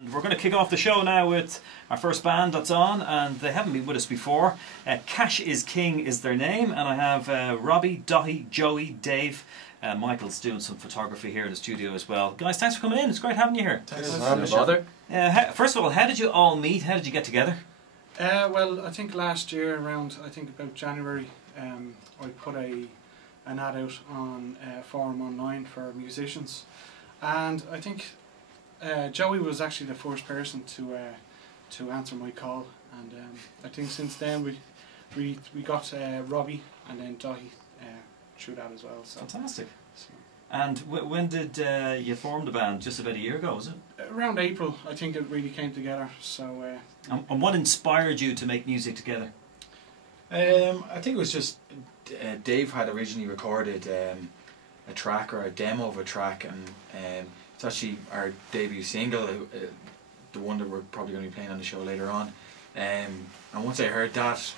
We're going to kick off the show now with our first band that's on, and they haven't been with us before. Cash is King is their name, and I have Robbie, Dottie, Joey, Dave. Michael's doing some photography here in the studio as well. Guys, thanks for coming in. It's great having you here. Thanks for having me. First of all, how did you all meet? How did you get together? Well, I think last year around, about January, I put an ad out on forum online for musicians, and I think Joey was actually the first person to answer my call, and I think since then we got Robbie and then Dottie through that as well. So. Fantastic. So. And when did you form the band? Just about a year ago, was it? Around April, I think it really came together. So. And what inspired you to make music together? I think it was just Dave had originally recorded a track or a demo of a track, and it's actually our debut single, the one that we're probably going to be playing on the show later on. And once I heard that,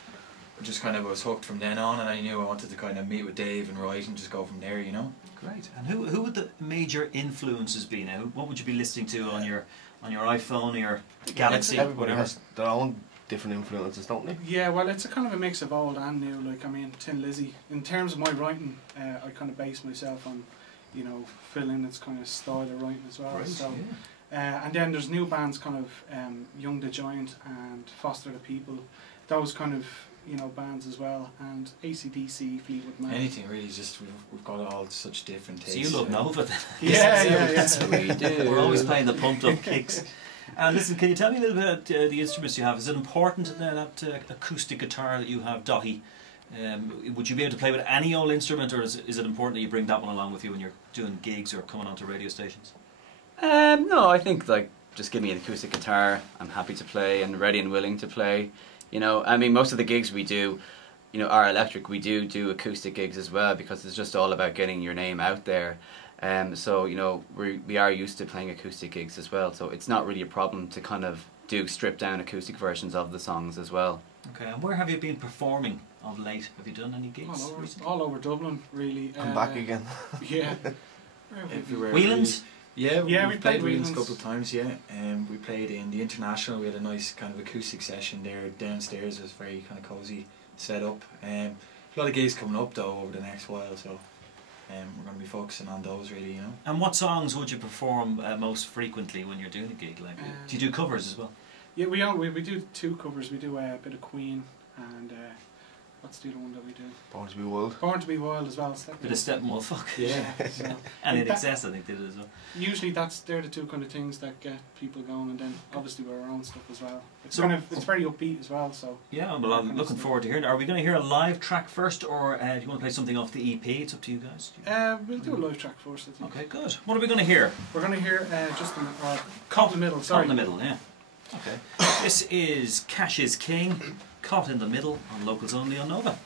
I just kind of was hooked from then on, and I knew I wanted to kind of meet with Dave and write and just go from there, you know. Great. And who would the major influences be now? What would you be listening to on your iPhone or your Galaxy? Everybody has their own different influences, don't they? Yeah, well, it's a kind of a mix of old and new. Like, I mean, Tin Lizzy. In terms of my writing, I kind of base myself on, you know, Phil Lynot's kind of style of writing as well. Right, so, yeah. And then there's new bands, kind of Young the Giant and Foster the People. Those kind of, you know, bands as well, and AC/DC, Fleetwood Mac. Anything really, just we've got all such different tastes. So you love Nova then? Yeah. That's what we do. We're always playing the pumped up kicks. And listen, can you tell me a little bit about the instruments you have? Is it important that acoustic guitar that you have, Dottie? Would you be able to play with any old instrument, or is it important that you bring that one along with you when you're doing gigs or coming onto radio stations? No, I think just give me an acoustic guitar. I'm happy to play and ready and willing to play. You know, I mean, most of the gigs we do, you know, are electric. We do acoustic gigs as well, because it's just all about getting your name out there. So, you know, we are used to playing acoustic gigs as well, so it's not really a problem to kind of do stripped down acoustic versions of the songs as well. Okay, and where have you been performing of late? Have you done any gigs? All over Dublin, really. Come back again. Yeah. Everywhere. Whelan's? Yeah, we played Whelan's a couple of times, yeah. We played in the International. We had a nice kind of acoustic session there downstairs. It was very kind of cosy set up. A lot of gigs coming up though over the next while, so we're going to be focusing on those really, you know. And what songs would you perform most frequently when you're doing a gig? Like, do you do covers as well? Yeah, we do two covers. We do a bit of Queen and what's the other one that we do? Born to be Wild. Born to be Wild as well. Bit of Steppenwolf. Yeah. So. And In Excess, I think, did it as well. Usually they're the two kind of things that get people going, and then obviously with our own stuff as well. It's it's very upbeat as well. So yeah, well, I'm looking forward to hearing it. Are we going to hear a live track first, or do you want to play something off the EP? It's up to you guys. We'll do a live track first, I think. Okay, good. What are we going to hear? We're going to hear just Caught in the Middle. Sorry. Caught in the Middle, yeah. Okay. This is Cash is King, Caught in the Middle, on Locals Only on Nova.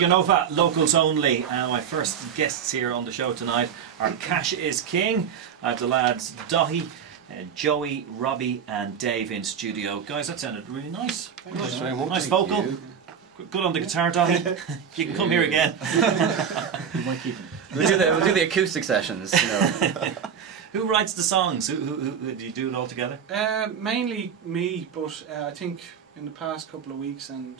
Radio Nova, locals only. My first guests here on the show tonight are Cash is King. I have the lads Dahi, Joey, Robbie and Dave in studio. Guys, that sounded really nice. Thanks very much. Nice vocal. Good on the guitar, Dahi. You can come here again. You might keep We'll do the acoustic sessions. You know. Who writes the songs? Who do you do it all together? Mainly me, but I think in the past couple of weeks and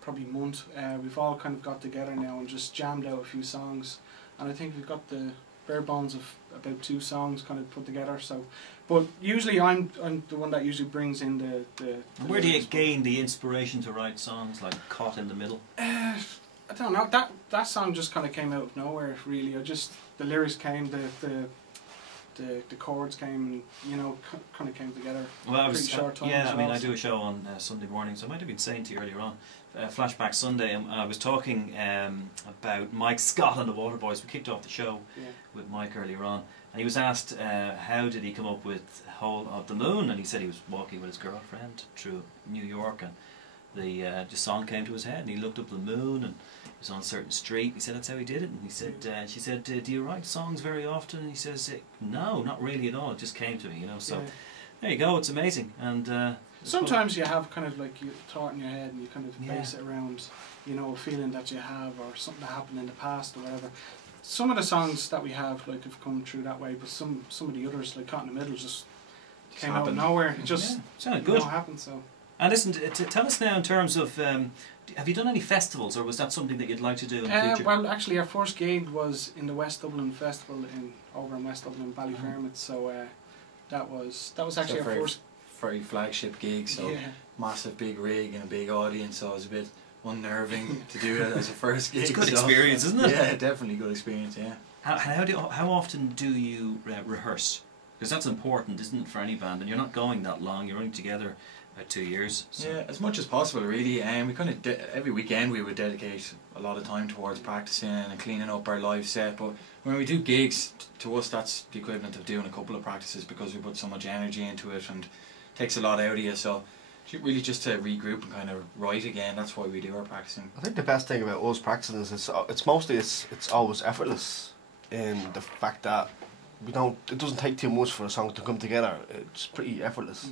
probably month, we've all kind of got together now and just jammed out a few songs, and I think we've got the bare bones of about 2 songs kind of put together. So, but usually I'm the one that usually brings in the Where do you gain the inspiration to write songs like Caught in the Middle? I don't know. That song just kind of came out of nowhere. Really, the lyrics came, the chords came, and you know, kind of came together. Well, I was pretty short time. yeah. I mean, I do a show on Sunday mornings. I might have been saying to you earlier on, Flashback Sunday. And I was talking about Mike Scott and the Waterboys. We kicked off the show with Mike earlier on, and he was asked how did he come up with Hole of the Moon, and he said he was walking with his girlfriend through New York, and the song came to his head, and he looked up the moon, and he was on a certain street. He said that's how he did it, and he said, she said, do you write songs very often? And he says, no, not really at all. It just came to me, you know. So there you go. It's amazing, and sometimes you have kind of like you thought in your head, and you kind of base it around, you know, a feeling that you have or something that happened in the past or whatever. Some of the songs that we have like have come through that way, but some of the others, like Caught in the Middle, just came out of nowhere. It just sounded good. Happened. So. And listen, tell us now in terms of, have you done any festivals, or was that something that you'd like to do in the future? Well, actually, our first gig was in the West Dublin Festival over in West Dublin, Ballyfermot. So that was actually our first very flagship gig. So massive big rig and a big audience. So it was a bit unnerving to do it as a first gig. It's a good experience, isn't it? Yeah, definitely good experience. Yeah. How often do you rehearse? Because that's important, isn't it, for any band? And you're not going that long. You're only together about 2 years. So. Yeah, as much as possible, really. And we kind of every weekend we would dedicate a lot of time towards practicing and cleaning up our live set. But when we do gigs, to us that's the equivalent of doing a couple of practices, because we put so much energy into it and it takes a lot out of you. So really just to regroup and kind of write again. That's why we do our practicing. I think the best thing about us practicing is it's always effortless in the fact that it doesn't take too much for a song to come together. It's pretty effortless.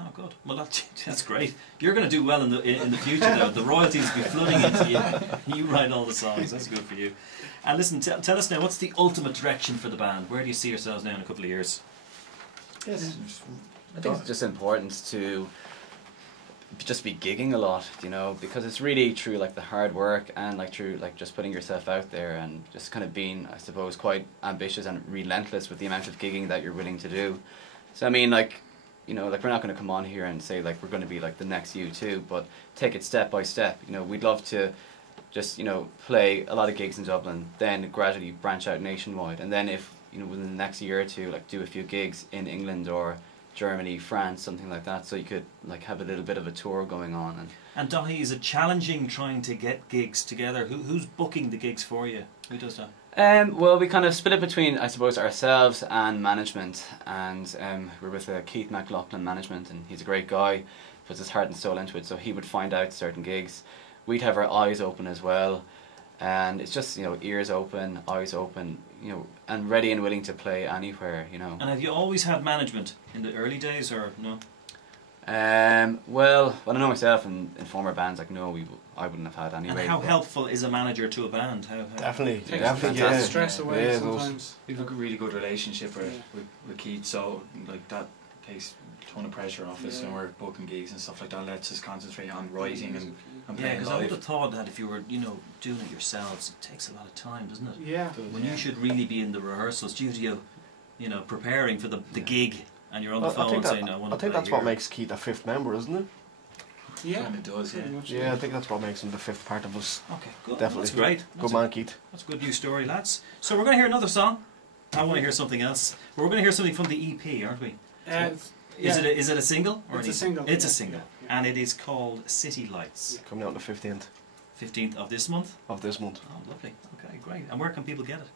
Oh, good. Well, that's great. You're going to do well in the future, though. The royalties will be flooding into you. You write all the songs. That's good for you. And listen, tell us now, what's the ultimate direction for the band? Where do you see yourselves now in a couple of years? Yes. I think it's just important to just be gigging a lot, you know, because it's really through like the hard work and like through like just putting yourself out there and just kind of being, I suppose, quite ambitious and relentless with the amount of gigging that you're willing to do. So I mean, like, you know, like we're not going to come on here and say like we're going to be like the next U2, but take it step by step. You know, we'd love to just, you know, play a lot of gigs in Dublin, then gradually branch out nationwide, and then if, you know, within the next year or two, like do a few gigs in England or Germany, France, something like that, so you could like have a little bit of a tour going on. And Dahi, is it challenging trying to get gigs together? Who's booking the gigs for you? Who does that? Well, we kind of split it between, I suppose, ourselves and management, and we're with Keith McLaughlin Management, and he's a great guy, puts his heart and soul into it, so he would find out certain gigs. We'd have our eyes open as well, and it's just, you know, ears open, eyes open, you know, and ready and willing to play anywhere, you know. And have you always had management in the early days, or no? Well, I know myself in former bands, like, no, I wouldn't have had anyway. And how helpful is a manager to a band? Definitely, takes stress away sometimes. We have a really good relationship with Keith, so like that takes a ton of pressure off us when we're booking gigs and stuff like that. Lets us concentrate on writing and playing because live. I would have thought that if you were, you know, doing it yourselves, it takes a lot of time, doesn't it? Yeah. When you should really be in the rehearsal studio, you know, preparing for the gig, and you're on the phone saying, I think that's what makes Keith a fifth member, isn't it? Yeah, it does. Yeah, I think that's what makes him the fifth part of us. Okay, good. Definitely. That's great. Good man, Keith. That's a good news story, lads. So we're going to hear another song. I want to hear something else. We're going to hear something from the EP, aren't we? Is it a single? Or it's a single. It's a single. Yeah. And it is called City Lights. Coming out on the 15th. 15th of this month? Of this month. Oh, lovely. Okay, great. And where can people get it?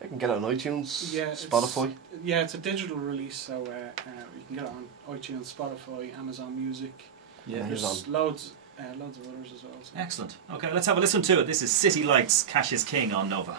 They can get it on iTunes, Spotify. It's a digital release, so you can get it on iTunes, Spotify, Amazon Music. Yeah, there's loads loads of others as well. So. Excellent. Okay, let's have a listen to it. This is City Lights, Cash is King on Nova.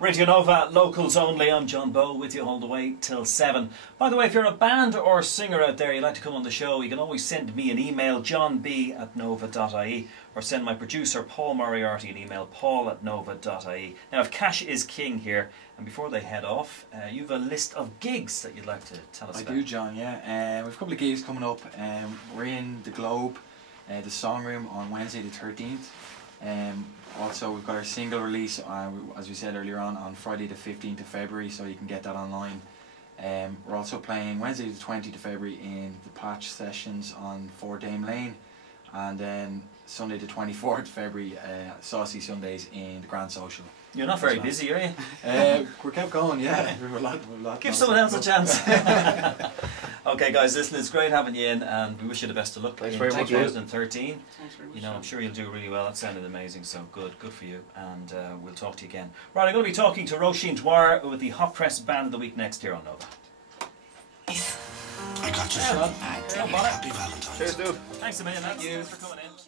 Radio Nova, locals only. I'm John Bowe with you all the way till 7. By the way, if you're a band or singer out there, you'd like to come on the show, you can always send me an email, johnb@nova.ie, or send my producer Paul Moriarty an email, paul@nova.ie. Now, if Cash is King here, and before they head off, you've a list of gigs that you'd like to tell us about. I do, John, yeah. We've a couple of gigs coming up. We're in the Globe, the Song Room on Wednesday the 13th. Also, we've got our single release, as we said earlier on Friday the 15th of February, so you can get that online. We're also playing Wednesday the 20th of February in the Patch Sessions on 4 Dame Lane, and then Sunday the 24th of February, Saucy Sundays in the Grand Social. You're not very busy, are you? We kept going, yeah. We've a lot Give someone else a chance. Okay, guys, listen, it's great having you in, and we wish you the best of luck in very much. 2013. Thanks very much. You know, I'm sure you'll do really well. That sounded amazing, so good for you. And we'll talk to you again. Right, I'm going to be talking to Roisin Dwyer with the Hot Press Band of the Week next year on Nova. I got you. Yeah, man. Happy Valentine's. Cheers, dude. Thanks a million. Thanks for coming in.